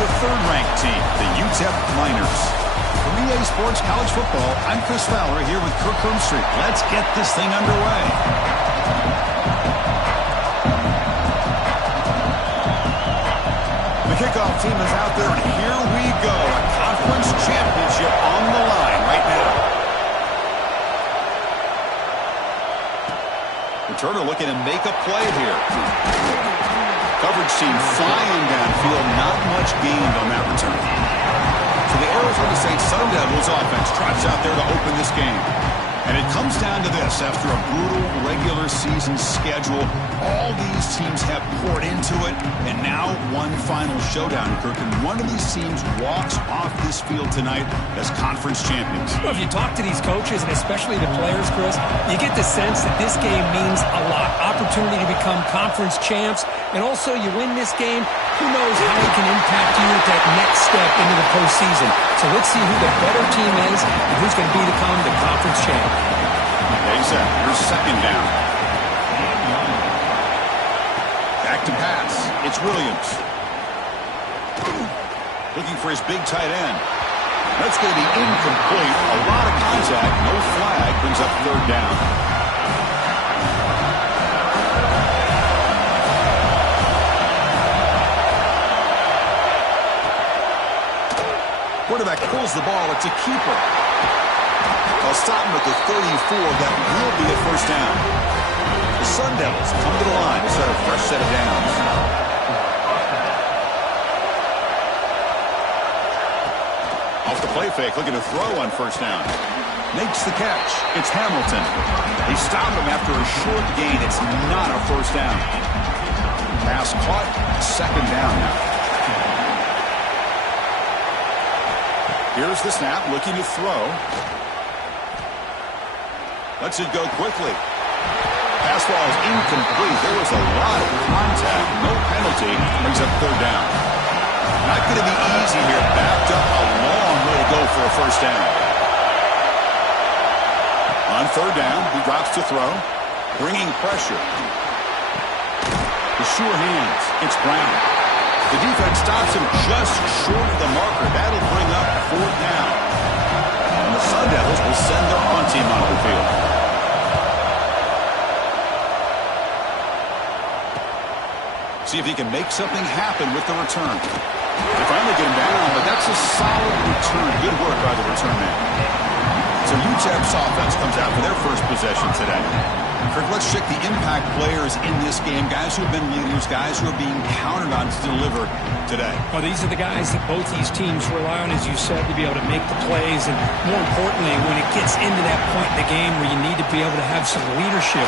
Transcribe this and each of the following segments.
the third-ranked team, the UTEP Miners. From EA Sports College Football, I'm Chris Fowler here with Kirk Hermstreet. Let's get this thing underway. The kickoff team is out there, and here we go. A conference championship on the line right now. Returner looking to make a play here. Coverage team flying downfield. Not much gained on that return. So the Arizona State Sun Devils offense trots out there to open this game. And it comes down to this. After a brutal regular season schedule, all these teams have poured into it, and now one final showdown, Kirk. And one of these teams walks off this field tonight as conference champions. Well, if you talk to these coaches, and especially the players, Chris, you get the sense that this game means a lot. Opportunity to become conference champs, and also you win this game, who knows how it can impact you at that next step into the postseason. So let's see who the better team is and who's going to become the conference champ. Exactly. Here's second down. Back to pass. It's Williams. Looking for his big tight end. That's going to be incomplete. A lot of contact. No flag. Brings up third down. Quarterback pulls the ball. It's a keeper. I'll stop him at the 34. That will be a first down. The Sun Devils come to the line to set a fresh set of downs. Off the play fake, looking to throw on first down. Makes the catch. It's Hamilton. They stop him after a short gain. It's not a first down. Pass caught. Second down now. Here's the snap, looking to throw. Lets it go quickly. Pass ball is incomplete. There was a lot of contact. No penalty. Brings up third down. Not going to be easy here. Backed up a long way to go for a first down. On third down, he drops to throw. Bringing pressure. The sure hands. It's Brown. The defense stops him just short of the marker. That'll bring up fourth down. And the Sun Devils will send their punt team onto the field. See if he can make something happen with the return. They finally get him down, but that's a solid return. Good work by the return man. So UTEP's offense comes out for their first possession today. Kirk, let's check the impact players in this game. Guys who have been leaders, guys who are being counted on to deliver today. Well, these are the guys that both these teams rely on, as you said, to be able to make the plays. And more importantly, when it gets into that point in the game where you need to be able to have some leadership,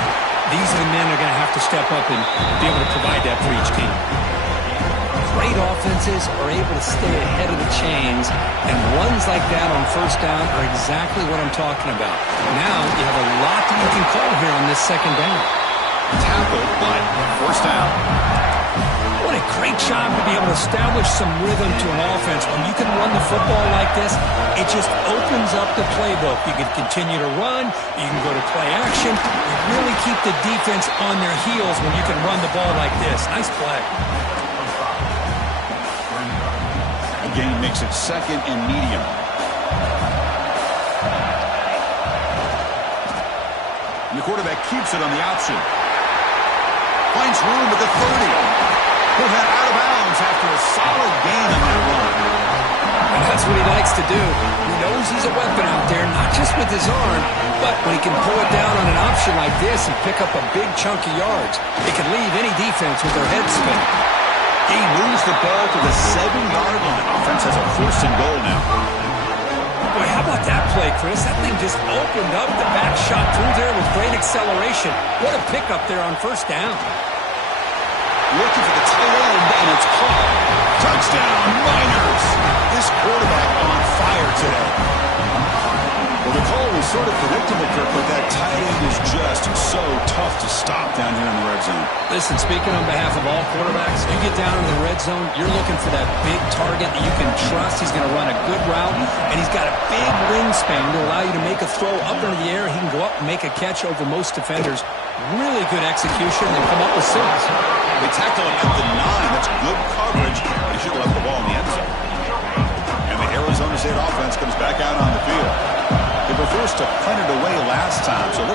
these are the men that are going to have to step up and be able to provide that for each team. Great offenses are able to stay ahead of the chains, and runs like that on first down are exactly what I'm talking about. Now you have a lot that you can call here on this second down. Tackle, but first down. What a great job to be able to establish some rhythm to an offense. When you can run the football like this, it just opens up the playbook. You can continue to run. You can go to play action. You really keep the defense on their heels when you can run the ball like this. Nice play. Gain makes it second and medium. And the quarterback keeps it on the option. Finds room at the 30. Put that out of bounds after a solid gain on that run. And that's what he likes to do. He knows he's a weapon out there, not just with his arm, but when he can pull it down on an option like this and pick up a big chunk of yards, it can leave any defense with their head spinning. He moves the ball to the 7-yard line. Offense has a first and goal now. Boy, how about that play, Chris? That thing just opened up the back shot through there with great acceleration. What a pickup there on first down. Looking for the tight end, and it's caught. Touchdown, Miners. This quarterback on fire today. Well, the call was sort of predictable, Kirk, but that tight end is just so tough to stop down here in the red zone. Listen, speaking on behalf of all quarterbacks, you get down in the red zone, you're looking for that big target that you can trust. He's going to run a good route, and he's got a big wingspan to allow you to make a throw up into the air. He can go up and make a catch over most defenders. Really good execution and come up with 6. They tackle him at the 9. That's good coverage. They should have left the ball in the end zone.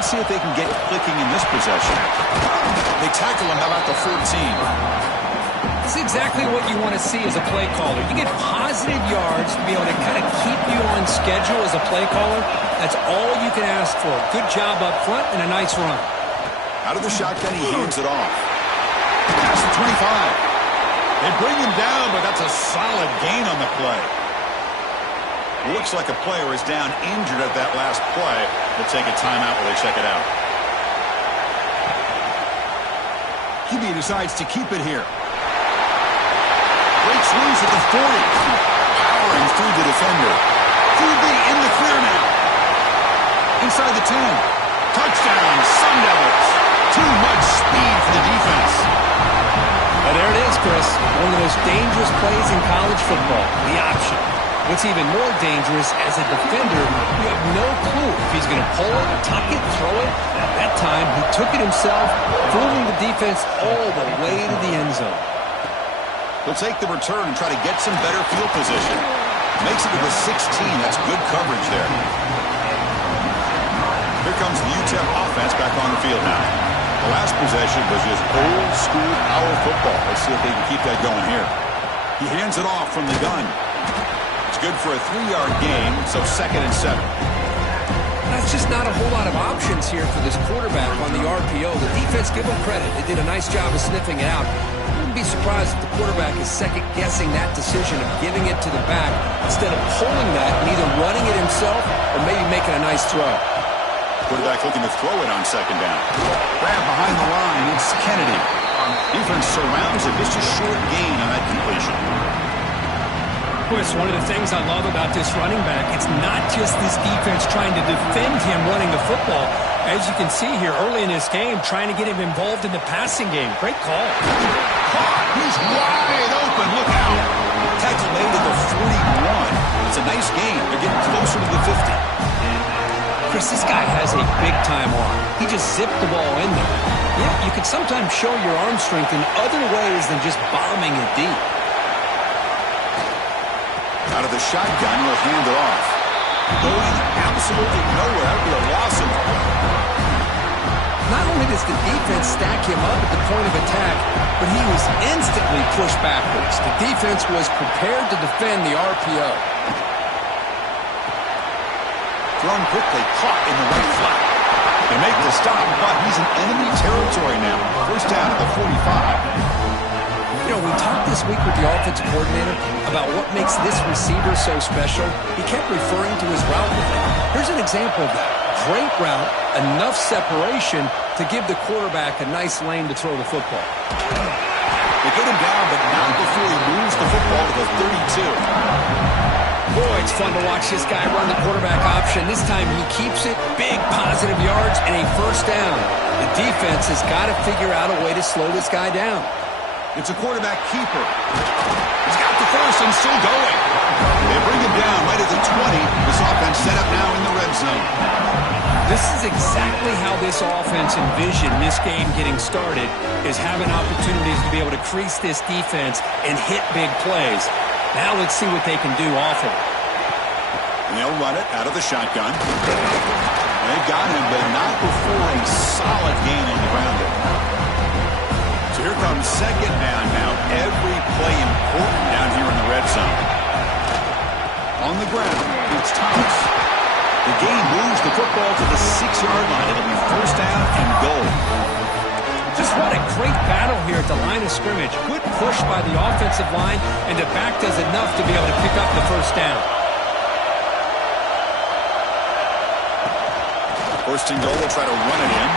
Let's see if they can get clicking in this possession. They tackle him about the 14. This is exactly what you want to see as a play caller. You get positive yards to be able to kind of keep you on schedule as a play caller. That's all you can ask for. Good job up front and a nice run. Out of the shotgun, he hands it off. Past the 25. They bring him down, but that's a solid gain on the play. Looks like a player is down injured at that last play. They'll take a timeout while they check it out. QB decides to keep it here. Breaks loose at the 40. Powering through the defender. QB in the clear now. Inside the 10. Touchdown, Sun Devils. Too much speed for the defense. Well, there it is, Chris. One of the most dangerous plays in college football. The option. What's even more dangerous, as a defender, you have no clue if he's going to pull it, tuck it, throw it. At that time, he took it himself, fooling the defense all the way to the end zone. He'll take the return and try to get some better field position. Makes it to the 16. That's good coverage there. Here comes the UTEP offense back on the field now. The last possession was just old school power football. Let's see if they can keep that going here. He hands it off from the gun. It's good for a 3-yard gain, so 2nd and 7. That's just not a whole lot of options here for this quarterback on the RPO. The defense, give them credit. They did a nice job of sniffing it out. I wouldn't be surprised if the quarterback is second-guessing that decision of giving it to the back instead of pulling that and either running it himself or maybe making a nice throw. Quarterback looking to throw it on 2nd down. Grab behind the line. It's Kennedy. Defense surrounds it. Just a short gain on that completion. Chris, one of the things I love about this running back, it's not just this defense trying to defend him running the football. As you can see here early in this game, trying to get him involved in the passing game. Great call. He's wide open. Look out. Tackle made at the 41. It's a nice game. They're getting closer to the 50. Chris, this guy has a big-time arm. He just zipped the ball in there. Yeah, you can sometimes show your arm strength in other ways than just bombing it deep. Out of the shotgun, he'll hand it off. Going absolutely nowhere. That would be a loss of. Not only does the defense stack him up at the point of attack, but he was instantly pushed backwards. The defense was prepared to defend the RPO. Thrown quickly, caught in the right flat. They make the stop, but he's in enemy territory now. 1st down at the 45. You know, we talked this week with the offensive coordinator about what makes this receiver so special. He kept referring to his route running. Here's an example of that. Great route, enough separation to give the quarterback a nice lane to throw the football. They get him down, but not before he moves the football to the 32. Boy, it's fun to watch this guy run the quarterback option. This time he keeps it, big positive yards, and a 1st down. The defense has got to figure out a way to slow this guy down. It's a quarterback keeper. He's got the 1st and still going. They bring him down right at the 20. This offense set up now in the red zone. This is exactly how this offense envisioned this game getting started, is having opportunities to be able to crease this defense and hit big plays. Now let's see what they can do off of it. And they'll run it out of the shotgun. They got him, but not before a solid gain on the ground. So here comes 2nd down now. Every play important down here in the red zone. On the ground, it's Thomas. The game moves the football to the 6-yard line. It'll be 1st down and goal. Just what a great battle here at the line of scrimmage. Good push by the offensive line, and the back does enough to be able to pick up the 1st down. 1st and goal, will try to run it in.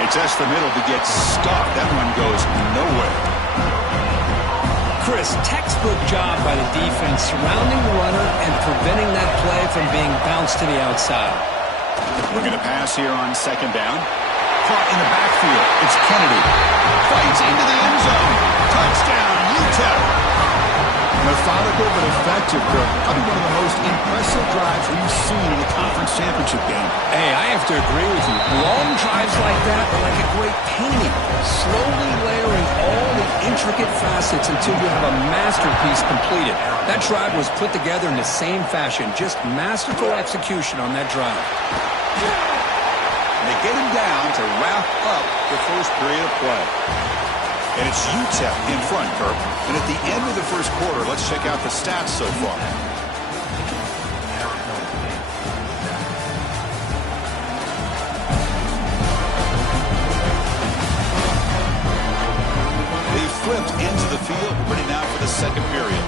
They test the middle to get stuffed. That one goes nowhere. Chris, textbook job by the defense surrounding the runner and preventing that play from being bounced to the outside. Looking to pass here on 2nd down. Caught in the backfield. It's Kennedy. Fights into the end zone. Touchdown, UTEP. Methodical but effective, Kirk. Probably one of the most impressive drives we've seen in the conference championship game. Hey, I have to agree with you. Long drives like that are like a great painting. Slowly layering all the intricate facets until you have a masterpiece completed. That drive was put together in the same fashion. Just masterful execution on that drive. And they get him down to wrap up the first period of play. And it's UTEP in front, Kirk. And at the end of the first quarter, let's check out the stats so far. They flipped into the field, ready now for the second period.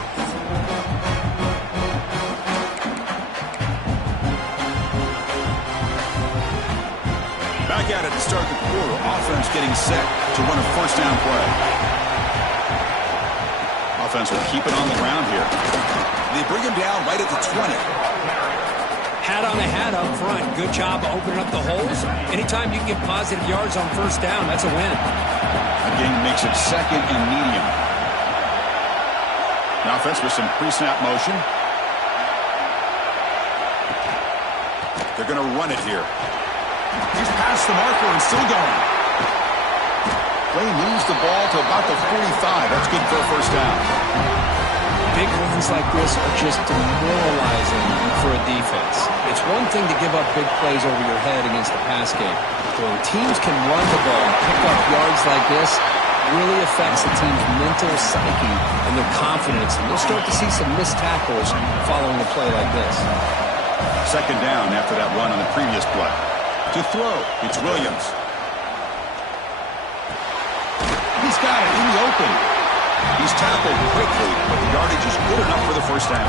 Back at it to start the quarter. Offense getting set to run a first down play. Offense will keep it on the ground here. They bring him down right at the 20. Hat on a hat up front. Good job of opening up the holes. Anytime you can get positive yards on first down, that's a win. Again, makes it second and medium. The offense with some pre-snap motion. They're going to run it here. He's past the marker and still going. Play moves the ball to about the 45. That's good for a first down. Big runs like this are just demoralizing for a defense. It's one thing to give up big plays over your head against the pass game. But when teams can run the ball and pick up yards like this, it really affects the team's mental psyche and their confidence. And you'll start to see some missed tackles following a play like this. Second down after that run on the previous play. To throw, it's Williams. He's got it in the open. He's tackled quickly, but the yardage is good enough for the first down.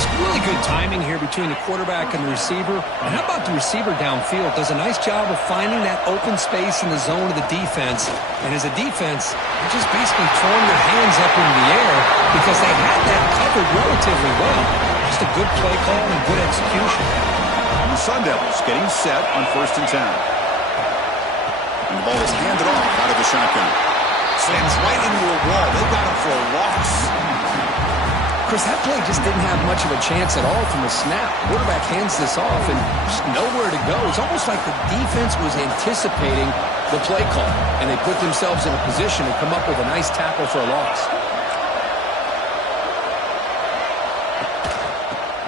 It's really good timing here between the quarterback and the receiver. And how about the receiver downfield? Does a nice job of finding that open space in the zone of the defense. And as a defense, you're just basically throwing your hands up in the air because they had that covered relatively well. Just a good play call and good execution. And the Sun Devils getting set on 1st and 10. And the ball is handed off out of the shotgun. Slams right into a wall. They got him for a loss. Chris, that play just didn't have much of a chance at all from the snap. Quarterback hands this off and just nowhere to go. It's almost like the defense was anticipating the play call, and they put themselves in a position to come up with a nice tackle for a loss.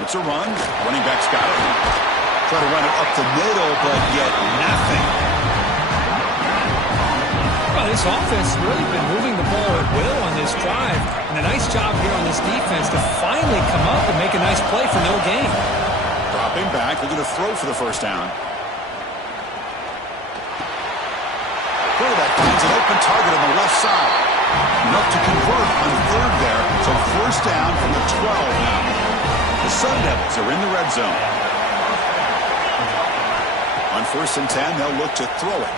It's a run. Running back's got it. Try to run it up the middle, but yet nothing. Well, this offense has really been moving the ball at will on this drive. And a nice job here on this defense to finally come up and make a nice play for no gain. Dropping back, looking to throw for the first down. Quarterback finds an open target on the left side. Enough to convert on third there. So first down from the 12 now. The Sun Devils are in the red zone. On 1st and 10, they'll look to throw it.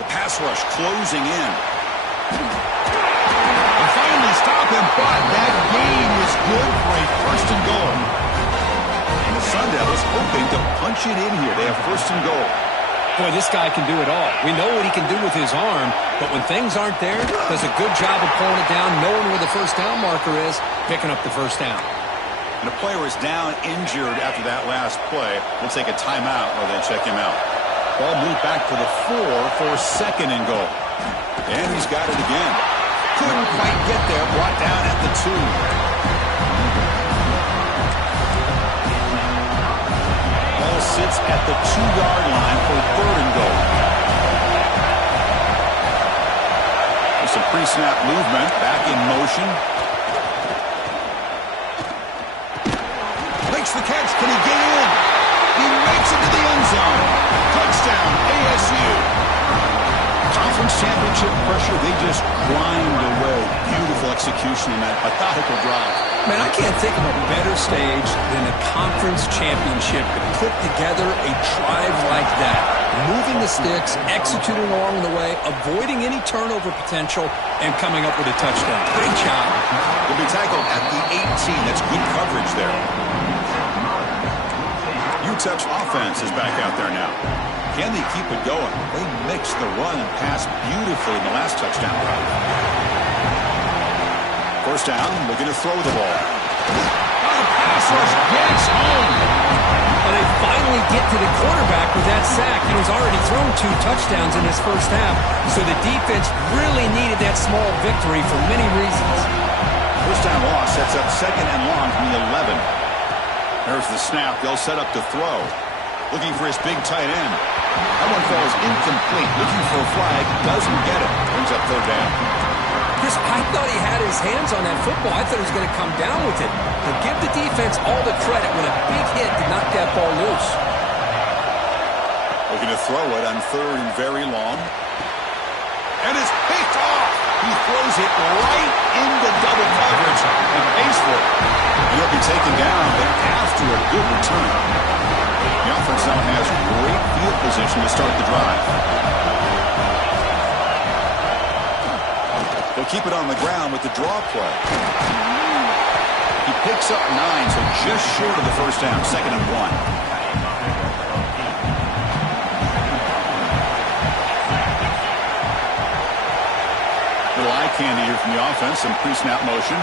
The pass rush closing in. And finally stop him, but that gain was good for a 1st and goal. And the Sun Devils hoping to punch it in here. They have 1st and goal. Boy, this guy can do it all. We know what he can do with his arm, but when things aren't there, does a good job of pulling it down, knowing where the first down marker is, picking up the first down. And a player is down injured after that last play. We'll take a timeout while they check him out. Ball moved back to the 4 for 2nd and goal. And he's got it again. Couldn't quite get there. Brought down at the 2. Ball sits at the 2-yard line for 3rd and goal. There's some pre-snap movement. Back in motion. Makes the catch. Can he get in? He makes it to the end zone. Touchdown, ASU. Conference championship pressure, they just grind away. Beautiful execution in that methodical drive. Man, I can't think of a better stage than a conference championship to put together a drive like that. Moving the sticks, executing along the way, avoiding any turnover potential, and coming up with a touchdown. Great job. Will be tackled at the 18. That's good coverage there. UTEP's offense is back out there now. Can they keep it going? They mixed the run and pass beautifully in the last touchdown drive. First down, looking to throw the ball. Oh, the pass rush gets home. Well, they finally get to the quarterback with that sack. He was already thrown 2 touchdowns in his first half, so the defense really needed that small victory for many reasons. First down loss sets up 2nd and long from the 11. There's the snap. They'll set up to throw. Looking for his big tight end. That one falls incomplete. Looking for a flag. Doesn't get it. Brings up third down. Chris, I thought he had his hands on that football. I thought he was going to come down with it. But give the defense all the credit when a big hit to knock that ball loose. Looking to throw it on third and very long. And it's picked off. He throws it right into double coverage and pays for it. And he'll be taken down, but after a good return. The offense now has great field position to start the drive. They'll keep it on the ground with the draw play. He picks up 9, so just short of the first down, 2nd and 1. Little eye candy here from the offense, some pre-snap motion.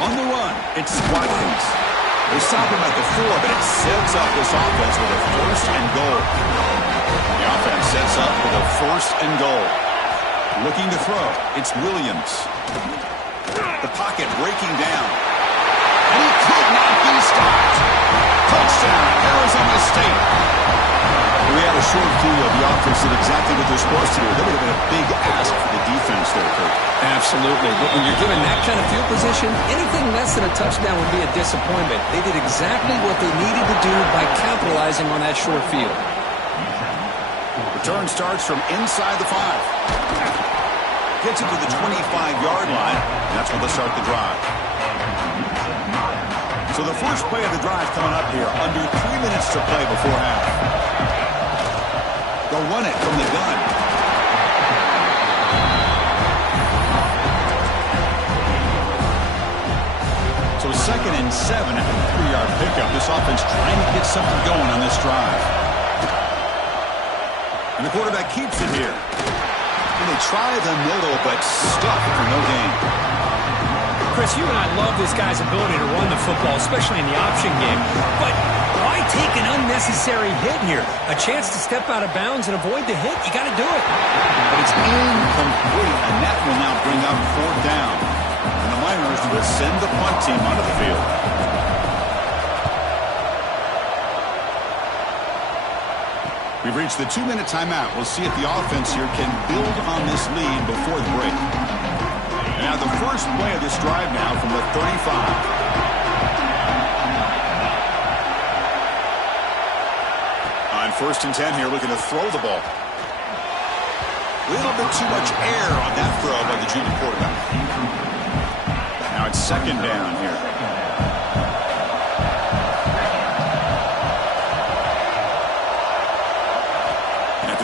On the run, it's Watkins. They stop him at the 4, but it sets up this offense with a 1st and goal. The offense sets up with a 1st and goal. Looking to throw, it's Williams. The pocket breaking down. And he could not be stopped. Touchdown, Arizona State. We had a short field. The offense did exactly what they're supposed to do. That would have been a big ask for the defense there, Kurt. Absolutely. But when you're given that kind of field position, anything less than a touchdown would be a disappointment. They did exactly what they needed to do by capitalizing on that short field. Return starts from inside the 5. Gets it to the 25-yard line. That's when they'll start the drive. So the first play of the drive coming up here. Under 3 minutes to play before half. They'll run it from the gun. So 2nd and 7 after the 3-yard pickup. This offense trying to get something going on this drive. And the quarterback keeps it here. And they try the middle, but stuck for no gain. Chris, you and I love this guy's ability to run the football, especially in the option game. But why take an unnecessary hit here? A chance to step out of bounds and avoid the hit? You got to do it. But it's incomplete, and that will now bring up 4th down. And the Miners will send the punt team onto the field. We've reached the 2-minute timeout. We'll see if the offense here can build on this lead before the break. Now the first play of this drive now from the 35. On 1st and 10 here, looking to throw the ball. A little bit too much air on that throw by the junior quarterback. Now it's 2nd down here.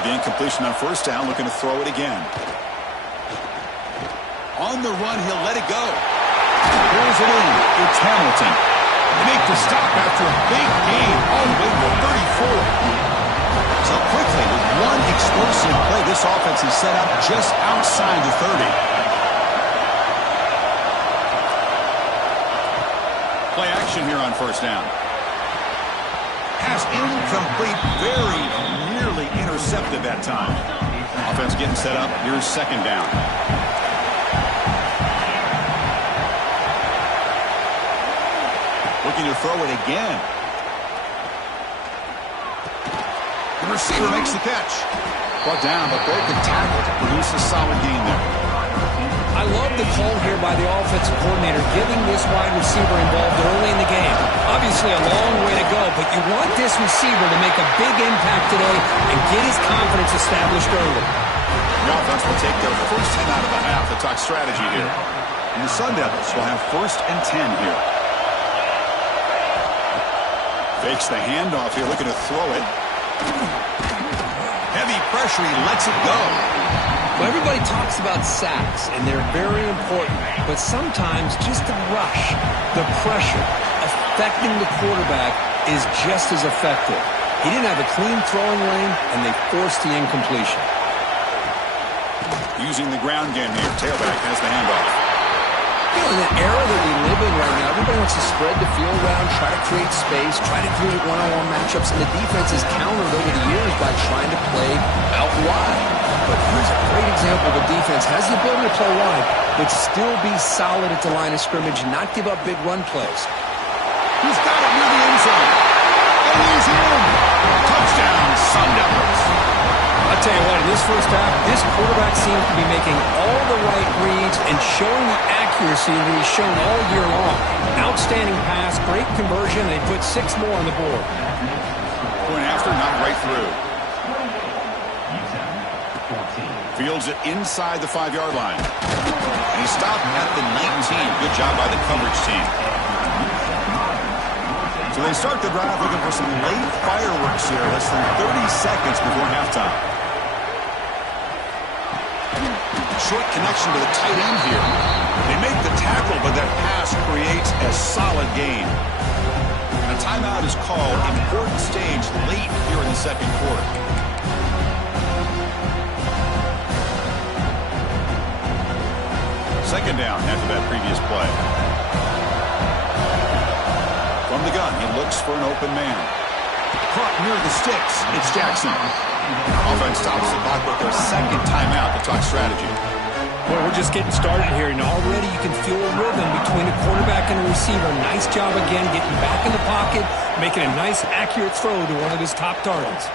Incompletion on 1st down, looking to throw it again. On the run, he'll let it go. Pulls it in. It's Hamilton. They make the stop after a big gain all the way to 34. So quickly, with one explosive play, this offense is set up just outside the 30. Play action here on 1st down. Pass incomplete, very nearly intercepted that time. Offense getting set up. Here's 2nd down. Looking to throw it again. The receiver makes the catch. Brought down, but broken tackle to produce a solid gain there. I love the call here by the offensive coordinator, getting this wide receiver involved early in the game. Obviously a long way to go, but you want this receiver to make a big impact today and get his confidence established early. The offense will take their first 10 out of the half to talk strategy here. And the Sun Devils will have 1st and 10 here. Fakes the handoff here, looking to throw it. Heavy pressure, he lets it go. Well, everybody talks about sacks, and they're very important. But sometimes just the rush, the pressure, affecting the quarterback is just as effective. He didn't have a clean throwing lane, and they forced the incompletion. Using the ground game here. Tailback has the handoff. You know, in the era that we live in right now, everybody wants to spread the field around, try to create space, try to create one-on-one matchups, and the defense is countered over the years by trying to play out wide. But here's a great example of a defense has the ability to play wide, but still be solid at the line of scrimmage and not give up big run plays. He's got it near the end zone. he's in. Touchdown, Sun Devils. I'll tell you what, in this first half, this quarterback seems to be making all the right reads and showing the accuracy that he's shown all year long. Outstanding pass, great conversion, and they put 6 more on the board. Point after, not right through. Fields it inside the 5-yard line. And he stopped at the 19. Good job by the coverage team. So they start the drive looking for some late fireworks here, less than 30 seconds before halftime. Short connection to the tight end here. They make the tackle, but that pass creates a solid gain. And a timeout is called. Important stage late here in the second quarter. Second down after that previous play. From the gun, he looks for an open man. Caught near the sticks. It's Jackson. Offense stops the clock with their second timeout to talk strategy. Well, we're just getting started here, and already you can feel a rhythm between a quarterback and a receiver. Nice job again getting back in the pocket, making a nice, accurate throw to one of his top targets.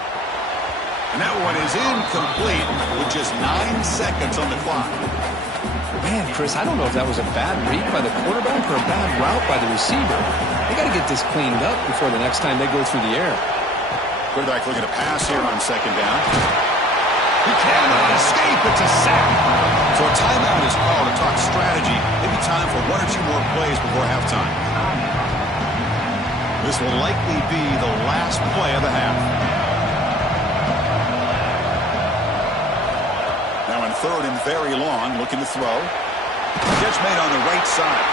And that one is incomplete with just 9 seconds on the clock. Man, Chris, I don't know if that was a bad read by the quarterback or a bad route by the receiver. They got to get this cleaned up before the next time they go through the air. Quarterback looking to pass here on second down. He cannot escape. It's a sack. So a timeout is called to talk strategy. Maybe time for 1 or 2 more plays before halftime. This will likely be the last play of the half. Now in third and very long, looking to throw. Catch made on the right side.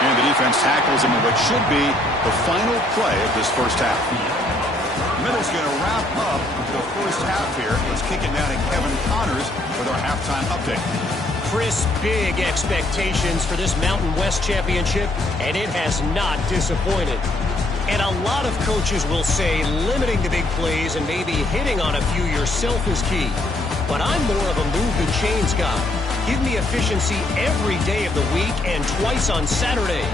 And the defense tackles him in what should be the final play of this first half. Middle's going to wrap up the first half here. Let's kick it down to Kevin Connors with our halftime update. Chris, big expectations for this Mountain West Championship, and it has not disappointed. And a lot of coaches will say limiting the big plays and maybe hitting on a few yourself is key. But I'm more of a move the chains guy. Give me efficiency every day of the week and twice on Saturday.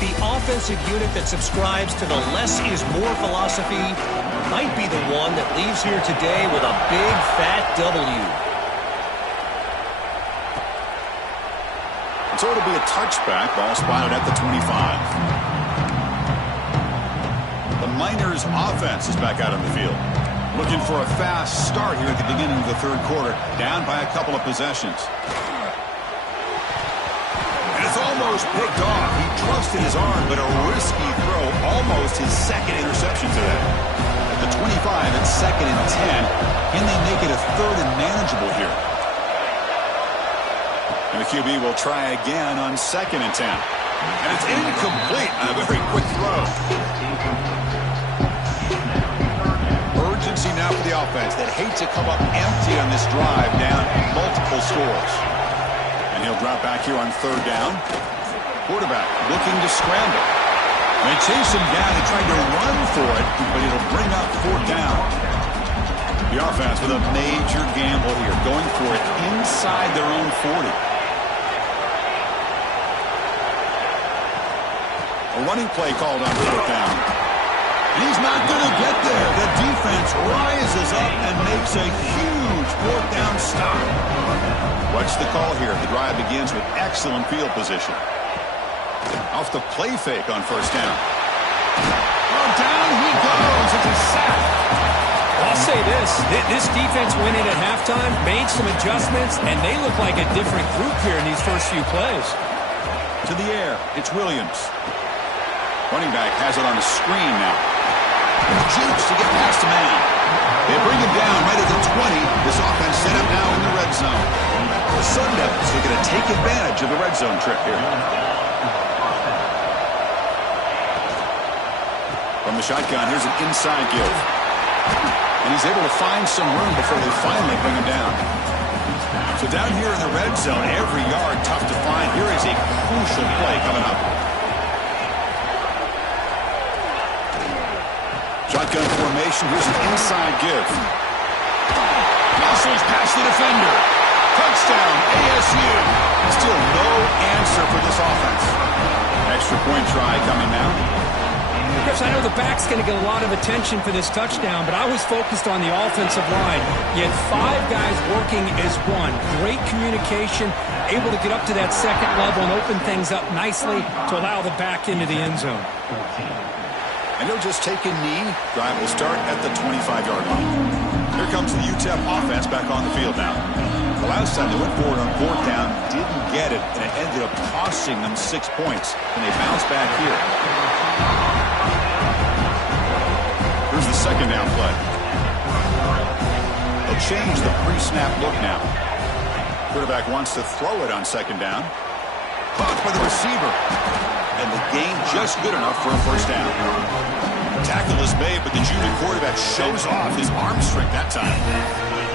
The offensive unit that subscribes to the less is more philosophy might be the one that leaves here today with a big fat W. So it'll be a touchback. Ball spotted at the 25. The Miners offense is back out on the field. Looking for a fast start here at the beginning of the third quarter. Down by a couple of possessions. And it's almost picked off. He trusted his arm, but a risky throw. Almost his second interception today. At the 25, it's second and 10. Can they make it a third and manageable here? And the QB will try again on second and 10. And it's incomplete. A very quick throw. Urgency now for the offense that hates to come up empty on this drive down multiple scores. And he'll drop back here on third down. Quarterback looking to scramble. They chase him down. They tried to run for it, but it'll bring up fourth down. The offense with a major gamble here, going for it inside their own 40. A running play called on fourth down. And he's not going to get there. The defense rises up and makes a huge fourth down stop. What's the call here? The drive begins with excellent field position. Off the play fake on first down. Oh, down he goes. It's a sack. I'll say this defense went in at halftime, made some adjustments, and they look like a different group here in these first few plays. To the air, it's Williams. Running back has it on the screen now. Jukes to get past the man. They bring him down right at the 20. This offense set up now in the red zone. The Sun Devils are going to take advantage of the red zone trip here. From the shotgun, here's an inside give. And he's able to find some room before they finally bring him down. So down here in the red zone, every yard tough to find. Here is a crucial play coming up. Shotgun formation. Here's an inside give. Muscles past the defender. Touchdown, ASU. Still no answer for this offense. Extra point try coming now. Chris, I know the back's going to get a lot of attention for this touchdown, but I was focused on the offensive line. You had 5 guys working as one. Great communication, able to get up to that second level and open things up nicely to allow the back into the end zone. And he'll just take a knee. Drive will start at the 25-yard line. Here comes the UTEP offense back on the field now. The last time they went forward on 4th down, didn't get it, and it ended up costing them 6 points. And they bounce back here. Here's the second down play. They'll change the pre-snap look now. Quarterback wants to throw it on 2nd down. Caught by the receiver. And the gain just good enough for a 1st down. Tackle is made, but the junior quarterback shows off his arm strength that time.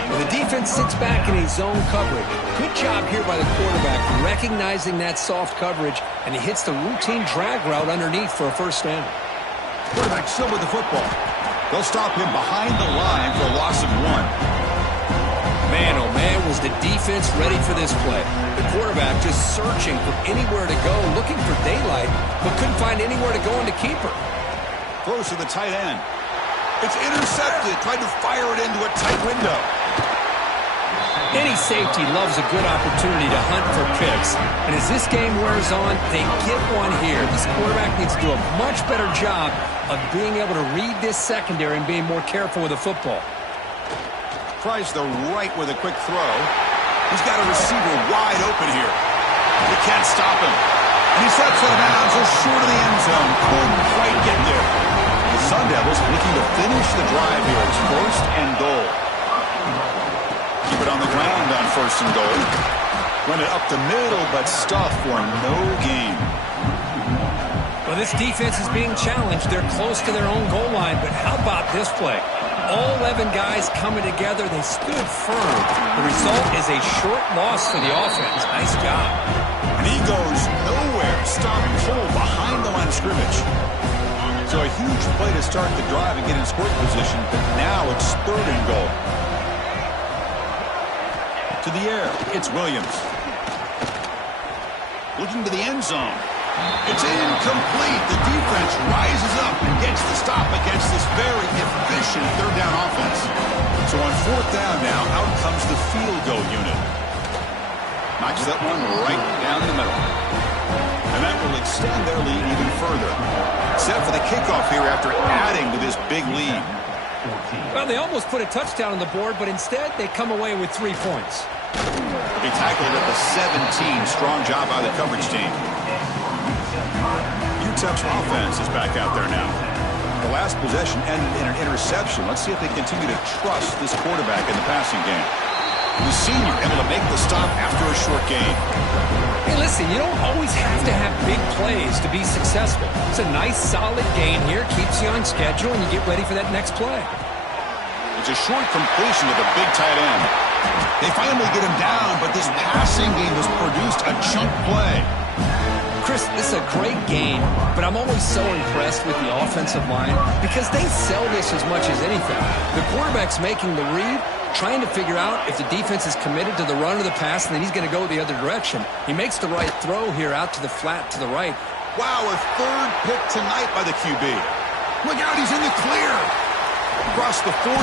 Well, the defense sits back in a zone coverage. Good job here by the quarterback recognizing that soft coverage, and he hits the routine drag route underneath for a 1st down. Quarterback still with the football. They'll stop him behind the line for a loss of 1. Man, oh man, was the defense ready for this play. The quarterback just searching for anywhere to go, looking for daylight, but couldn't find anywhere to go in the keeper. Throws to the tight end. It's intercepted. Tried to fire it into a tight window. Any safety loves a good opportunity to hunt for picks. And as this game wears on, they get one here. This quarterback needs to do a much better job of being able to read this secondary and being more careful with the football. Tries the right with a quick throw. He's got a receiver wide open here. You can't stop him. And he steps out of bounds just short of the end zone. Couldn't quite get there. The Sun Devils looking to finish the drive here. It's 1st and goal. Keep it on the ground on 1st and goal. Run it up the middle, but stuffed for no gain. Well, this defense is being challenged. They're close to their own goal line, but how about this play? All 11 guys coming together. They stood firm. The result is a short loss for the offense. Nice job. And he goes nowhere. Stop pull behind the line of scrimmage. So a huge play to start the drive and get in scoring position, but now it's 3rd and goal. To the air, it's Williams. Looking to the end zone. It's incomplete. The defense rises up and gets the stop against this very efficient 3rd down offense. So on 4th down now, out comes the field goal unit. Knocks that one right down the middle. And that will extend their lead even further. Set for the kickoff here after adding to this big lead. Well, they almost put a touchdown on the board, but instead they come away with 3 points. He tackled at the 17. Strong job by the coverage team. UTEP's offense is back out there now. The last possession ended in an interception. Let's see if they continue to trust this quarterback in the passing game. The senior able to make the stop after a short gain. Hey, listen, you don't always have to have big plays to be successful. It's a nice, solid gain here. Keeps you on schedule, and you get ready for that next play. It's a short completion to the big tight end. They finally get him down, but this passing game has produced a chunk play. Chris, this is a great game, but I'm always so impressed with the offensive line because they sell this as much as anything. The quarterback's making the read, trying to figure out if the defense is committed to the run or the pass, and then he's going to go the other direction. He makes the right throw here out to the flat to the right. Wow, a 3rd pick tonight by the QB. Look out, he's in the clear. Across the 40.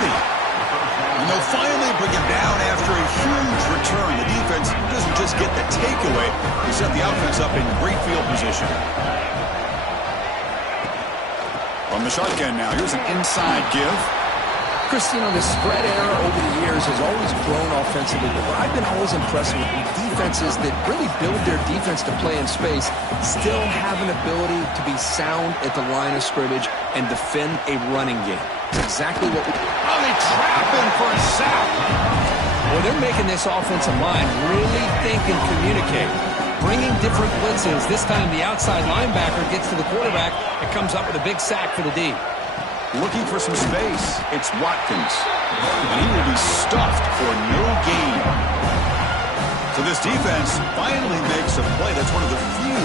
And they'll finally bring him down after a huge return. The defense doesn't just get the takeaway, they set the offense up in great field position. From the shotgun now, here's an inside give. Chris, you know, the spread error over the years has always grown offensively, but what I've been always impressed with defenses that really build their defense to play in space still have an ability to be sound at the line of scrimmage and defend a running game. It's exactly what we... Oh, they trap him for a sack. Well, they're making this offensive line really think and communicate. Bringing different blitzes. This time the outside linebacker gets to the quarterback and comes up with a big sack for the D. Looking for some space, it's Watkins. And he will be stuffed for no gain. So this defense finally makes a play. That's one of the few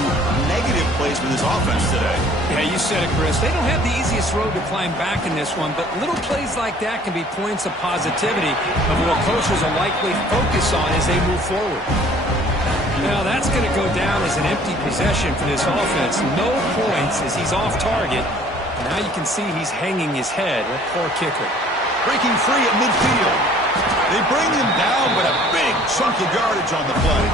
negative plays for this offense today. Yeah, you said it, Chris. They don't have the easiest road to climb back in this one, but little plays like that can be points of positivity of what coaches will likely focus on as they move forward. Now, that's going to go down as an empty possession for this offense. No points as he's off target. Now you can see he's hanging his head. What poor kicker. Breaking free at midfield. They bring him down, but a big chunk of yardage on the play.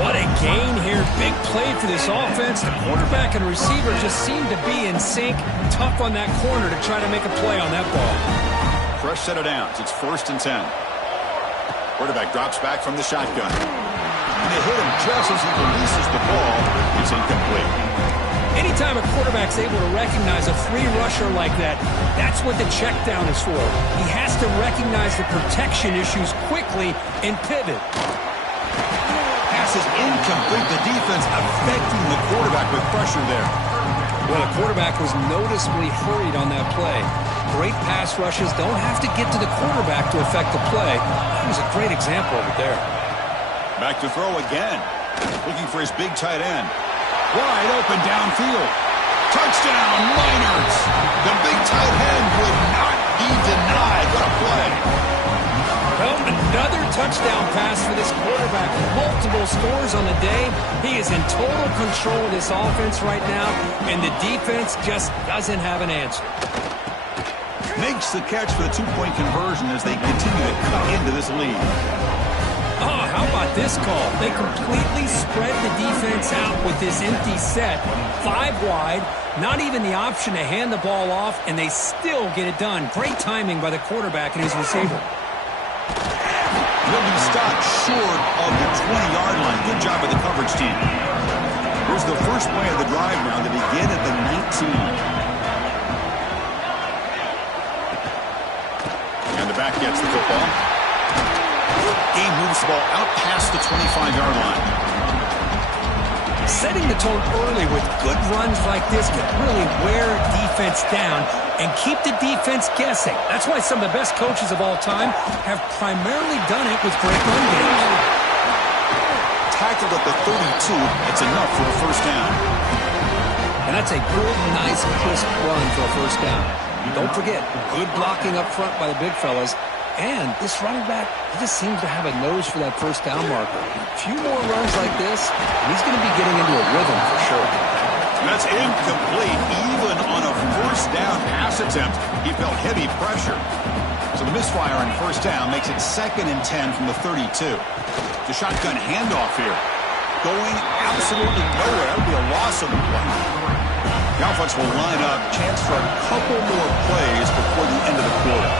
What a gain here. Big play for this offense. The quarterback and receiver just seem to be in sync. Tough on that corner to try to make a play on that ball. Fresh set of downs. It's 1st and 10. Quarterback drops back from the shotgun. And they hit him just as he releases the ball. It's incomplete. Anytime a quarterback's able to recognize a free rusher like that, that's what the check down is for. He has to recognize the protection issues quickly and pivot. Pass is incomplete. The defense affecting the quarterback with pressure there. Well, the quarterback was noticeably hurried on that play. Great pass rushes don't have to get to the quarterback to affect the play. That was a great example of it there. Back to throw again. Looking for his big tight end. Wide open downfield. Touchdown, Miners. The big tight end would not be denied. What a play. Well, another touchdown pass for this quarterback. Multiple scores on the day. He is in total control of this offense right now, and the defense just doesn't have an answer. Makes the catch for the 2-point conversion as they continue to cut into this lead. Oh, how about this call? They completely spread the defense out with this empty set. 5 wide, not even the option to hand the ball off, and they still get it done. Great timing by the quarterback and his receiver. He'll be stopped short of the 20-yard line. Good job by the coverage team. Here's the first play of the drive now. They begin at the 19. And the back gets the football. Game moves the ball out past the 25-yard line. Setting the tone early with good runs like this can really wear defense down and keep the defense guessing. That's why some of the best coaches of all time have primarily done it with great run games. Tackled at the 32. It's enough for a first down. And that's a good, nice, crisp run for a first down. Don't forget, good blocking up front by the big fellas. And this running back, he just seems to have a nose for that first down marker. A few more runs like this, and he's going to be getting into a rhythm for sure. That's incomplete. Even on a first down pass attempt, he felt heavy pressure. So the misfire on first down makes it 2nd and 10 from the 32. The shotgun handoff here. Going absolutely nowhere. That would be a loss of the play. The offense will line up. Chance for a couple more plays before the end of the quarter.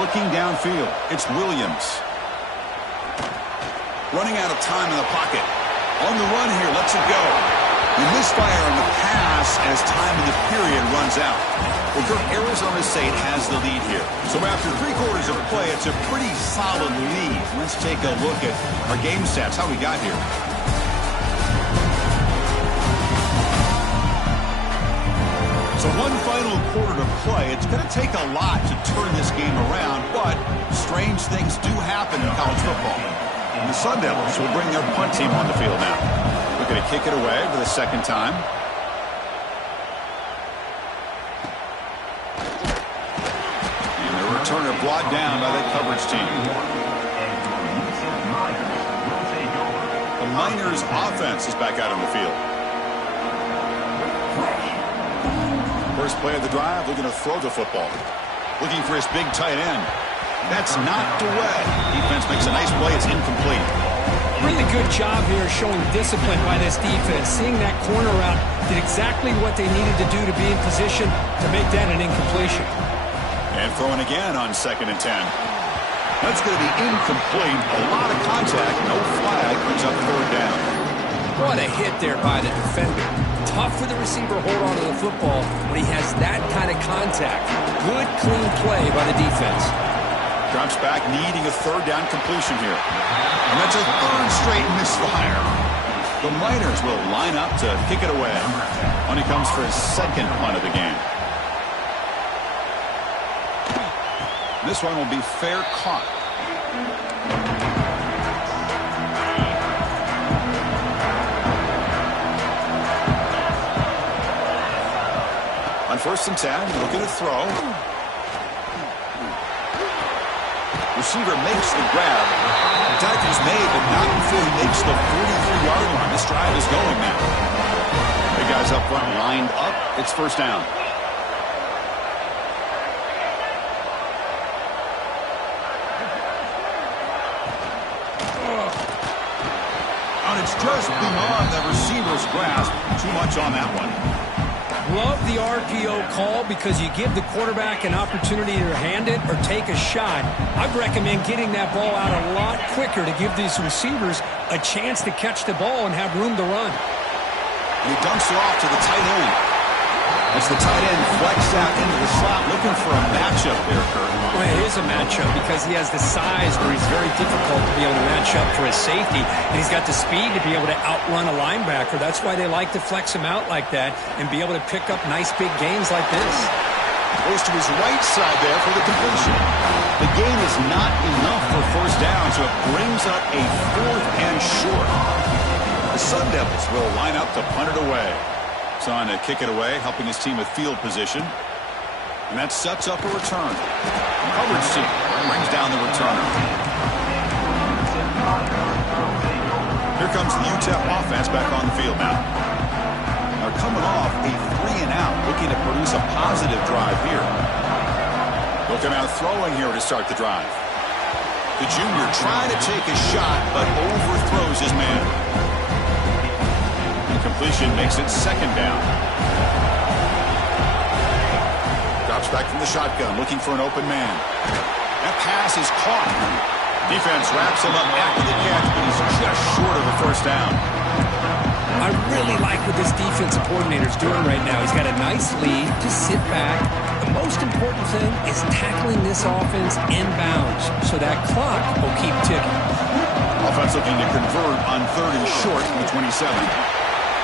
Looking downfield, it's Williams. Running out of time in the pocket. On the run here, lets it go. The misfire on the pass as time in the period runs out. Well, Arizona State has the lead here. So after 3 quarters of play, it's a pretty solid lead. Let's take a look at our game stats, how we got here. So one final quarter to play. It's going to take a lot to turn this game around, but strange things do happen in college football. And the Sun Devils will bring their punt team on the field now. We're going to kick it away for the 2nd time. And the returner brought down by the coverage team. The Miners offense is back out on the field. First play of the drive, looking to throw the football. Looking for his big tight end. That's knocked away. Defense makes a nice play. It's incomplete. Really good job here showing discipline by this defense. Seeing that corner route did exactly what they needed to do to be in position to make that an incompletion. And throwing again on 2nd and 10. That's going to be incomplete. A lot of contact. No flag. Brings up 3rd down. What a hit there by the defender. Tough for the receiver to hold on to the football when he has that kind of contact. Good, clean play by the defense. Drops back, needing a 3rd down completion here. And that's a 3rd straight misfire. The Miners will line up to kick it away when he comes for his 2nd punt of the game. This one will be fair caught. On 1st and 10, looking to throw. Receiver makes the grab. Tackles is made, but not until he makes the 43-yard line. This drive is going now. Big guys up front lined up. It's first down. And it's just beyond the receiver's grasp. Too much on that one. Love the RPO call because you give the quarterback an opportunity to hand it or take a shot. I'd recommend getting that ball out a lot quicker to give these receivers a chance to catch the ball and have room to run. And he dumps it off to the tight end. As the tight end flexed out into the slot, looking for a matchup there, Kurt. Well, it is a matchup because he has the size where he's very difficult to be able to match up for his safety, and he's got the speed to be able to outrun a linebacker. That's why they like to flex him out like that and be able to pick up nice big gains like this. Goes to his right side there for the completion. The gain is not enough for first down, so it brings up a 4th and short. The Sun Devils will line up to punt it away. On to kick it away, helping his team with field position. And that sets up a return. Coverage team brings down the returner. Here comes the UTEP offense back on the field now. They're coming off a 3-and-out, looking to produce a positive drive here. Looking out throwing here to start the drive. The junior trying to take a shot, but overthrows his man. Completion makes it 2nd down. Drops back from the shotgun, looking for an open man. That pass is caught. Defense wraps him up after the catch, but he's just short of a first down. I really like what this defensive coordinator is doing right now. He's got a nice lead. Just sit back. The most important thing is tackling this offense inbounds so that clock will keep ticking. Offense looking to convert on 3rd and short from the 27.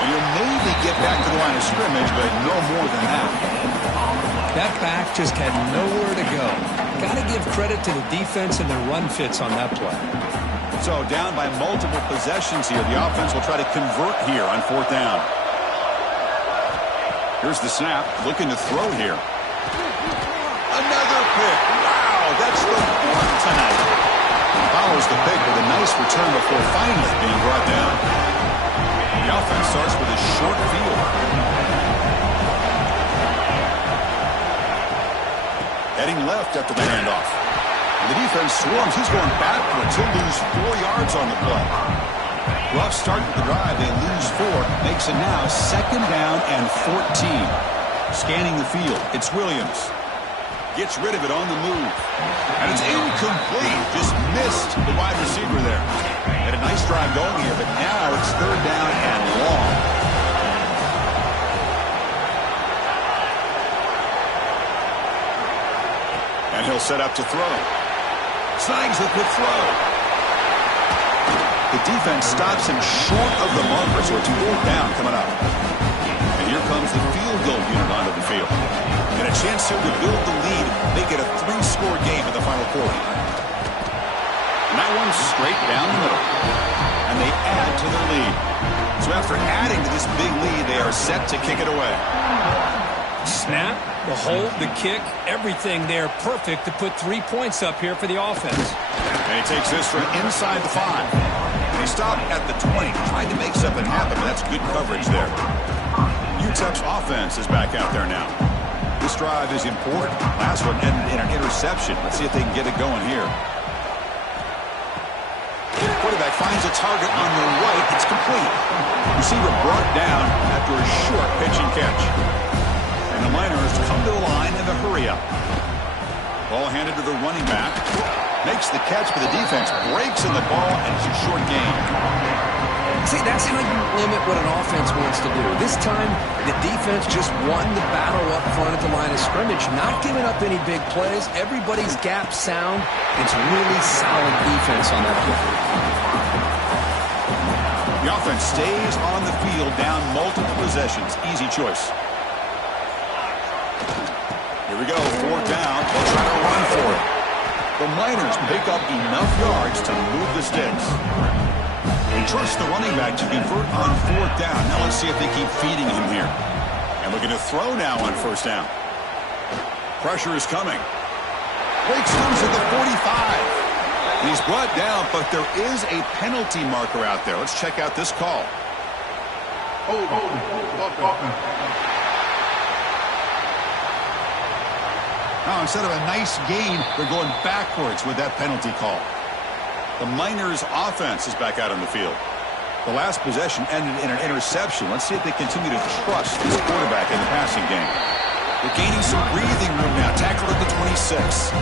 And you'll maybe get back to the line of scrimmage, but no more than that. That back just had nowhere to go. Got to give credit to the defense and their run fits on that play. So down by multiple possessions here. The offense will try to convert here on 4th down. Here's the snap. Looking to throw here. Another pick. Wow, that's the 4th tonight. Follows the pick with a nice return before finally being brought down. The offense starts with a short field. Heading left after the handoff. And the defense swarms. He's going backwards. He'll lose 4 yards on the play. Rough start to the drive. They lose 4. Makes it now 2nd down and 14. Scanning the field. It's Williams. Gets rid of it on the move. And it's incomplete. Just missed the wide receiver there. Had a nice drive going here, but now it's 3rd down and long. And he'll set up to throw. Snags the quick throw. The defense stops him short of the marker, so it's 4th down coming up. And here comes the field goal unit onto the field. And a chance here to build the lead, make it a 3-score game in the final quarter. And that one's straight down the middle. And they add to their lead. So after adding to this big lead, they are set to kick it away. Snap, the hold, the kick, everything there perfect to put 3 points up here for the offense. And he takes this from inside the 5. And he stopped at the 20, trying to make something happen, but that's good coverage there. UTEP's offense is back out there now. This drive is important. Last one ended in an interception. Let's see if they can get it going here. Quarterback finds a target on the right. It's complete. Receiver brought down after a short pitch and catch. And the Miners come to the line in the hurry up. Ball handed to the running back. Makes the catch, but the defense breaks in the ball, and it's a short gain. See, that's how you limit what an offense wants to do. This time, the defense just won the battle up front at the line of scrimmage, not giving up any big plays. Everybody's gap sound. It's really solid defense on that play. The offense stays on the field, down multiple possessions. Easy choice. Here we go, 4th down. They'll try to run for it. The Miners pick up enough yards to move the sticks. They trust the running back to convert on 4th down. Now let's see if they keep feeding him here. And looking to throw now on 1st down. Pressure is coming. Breaks comes at the 45. He's brought down, but there is a penalty marker out there. Let's check out this call. Now, instead of a nice gain, they're going backwards with that penalty call. The Miners' offense is back out on the field. The last possession ended in an interception. Let's see if they continue to trust this quarterback in the passing game. They're gaining some breathing room now. Tackled at the 26.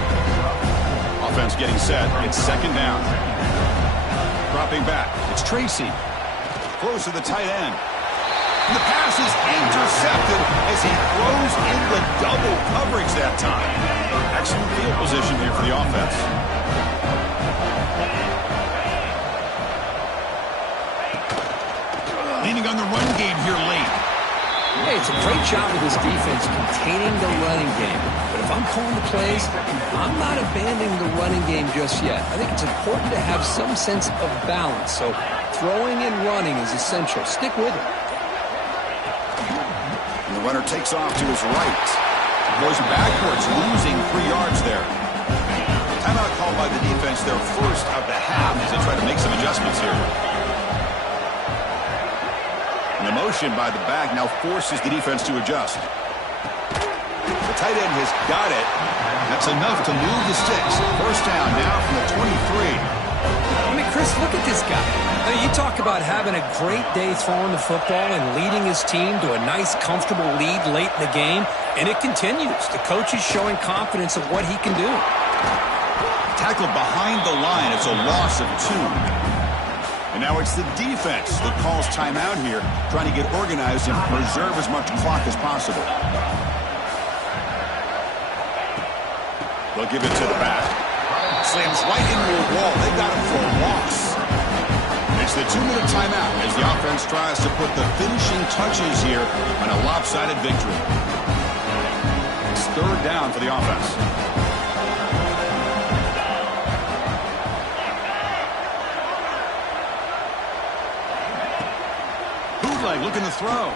Offense getting set. It's second down. Dropping back. It's Tracy. Throws to the tight end. And the pass is intercepted as he throws in the double coverage that time. Excellent field position here for the offense. Leaning on the run game here late. Hey, it's a great job with this defense containing the running game. But if I'm calling the plays, I'm not abandoning the running game just yet. I think it's important to have some sense of balance. So throwing and running is essential. Stick with it. And the runner takes off to his right. Goes backwards, losing 3 yards there. Timeout called by the defense, their first of the half, as they try to make some adjustments here. And the motion by the back now forces the defense to adjust. The tight end has got it. That's enough to move the sticks. First down now from the 23. I mean, Chris, look at this guy. I mean, you talk about having a great day throwing the football and leading his team to a nice, comfortable lead late in the game, and it continues. The coach is showing confidence of what he can do. Tackled behind the line. It's a loss of 2. And now it's the defense that calls timeout here, trying to get organized and preserve as much clock as possible. They'll give it to the back. Slams right into a wall. They got him for a loss. It's the 2-minute timeout as the offense tries to put the finishing touches here on a lopsided victory. It's third down for the offense. Looking to throw.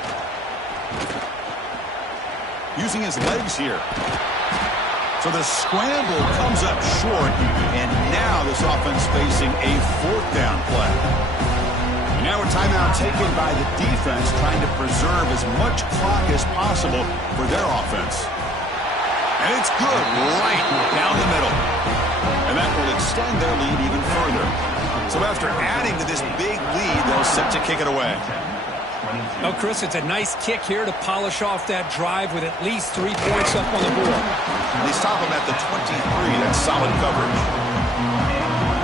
Using his legs here. So the scramble comes up short, and now this offense facing a 4th down play. And now a timeout taken by the defense, trying to preserve as much clock as possible for their offense. And it's good right down the middle. And that will extend their lead even further. So after adding to this big lead, they'll set to kick it away. Oh, Chris, it's a nice kick here to polish off that drive with at least 3 points up on the board. They stop him at the 23. That's solid coverage.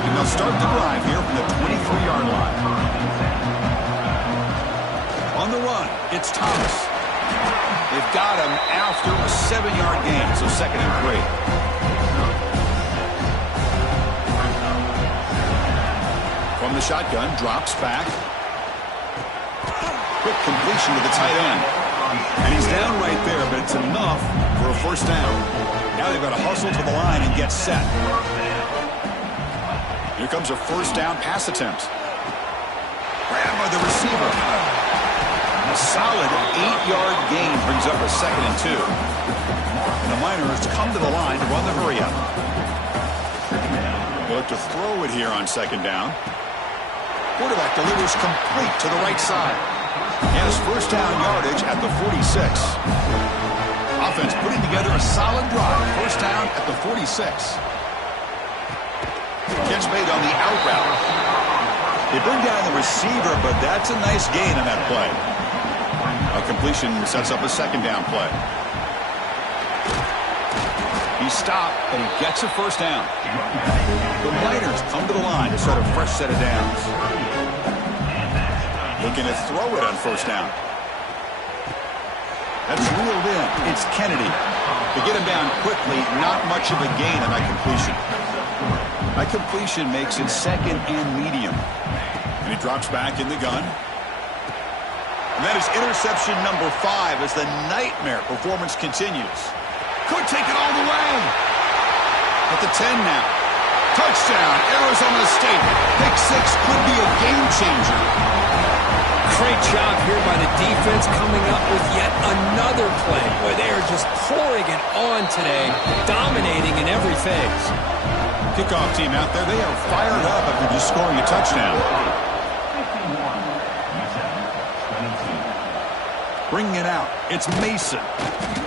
And they'll start the drive here from the 23-yard line. On the run, it's Thomas. They've got him after a 7-yard gain, so 2nd and 3. From the shotgun, drops back. Quick completion to the tight end. And he's down right there, but it's enough for a first down. Now they've got to hustle to the line and get set. Here comes a first down pass attempt. Grabbed by the receiver. A solid 8-yard gain brings up a 2nd and 2. And the Miners come to the line to run the hurry up. They look to throw it here on 2nd down. Quarterback delivers complete to the right side. He has first down yardage at the 46. Offense putting together a solid drive. First down at the 46. Catch made on the out route. They bring down the receiver, but that's a nice gain on that play. A completion sets up a 2nd down play. He stopped, but he gets a first down. The Miners come to the line to start a fresh set of downs. Looking to throw it on first down. That's reeled in. It's Kennedy. To get him down quickly, not much of a gain on that completion. That completion makes it 2nd and medium. And he drops back in the gun. And that is interception number 5 as the nightmare performance continues. Could take it all the way. At the 10 now. Touchdown, Arizona State. Pick 6 could be a game changer. Great job here by the defense coming up with yet another play where they are just pouring it on today, dominating in every phase. Kickoff team out there, they are fired up after just scoring a touchdown. Bringing it out, it's Mason.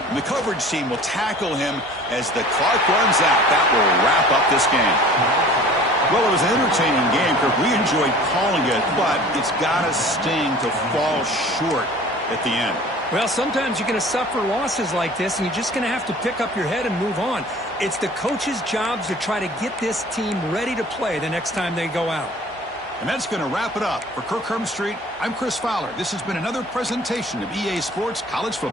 And the coverage team will tackle him as the clock runs out. That will wrap up this game. Well, it was an entertaining game, Kirk. We enjoyed calling it, but it's got to sting to fall short at the end. Well, sometimes you're going to suffer losses like this, and you're just going to have to pick up your head and move on. It's the coach's job to try to get this team ready to play the next time they go out. And that's going to wrap it up. For Kirk Street, I'm Chris Fowler. This has been another presentation of EA Sports College Football.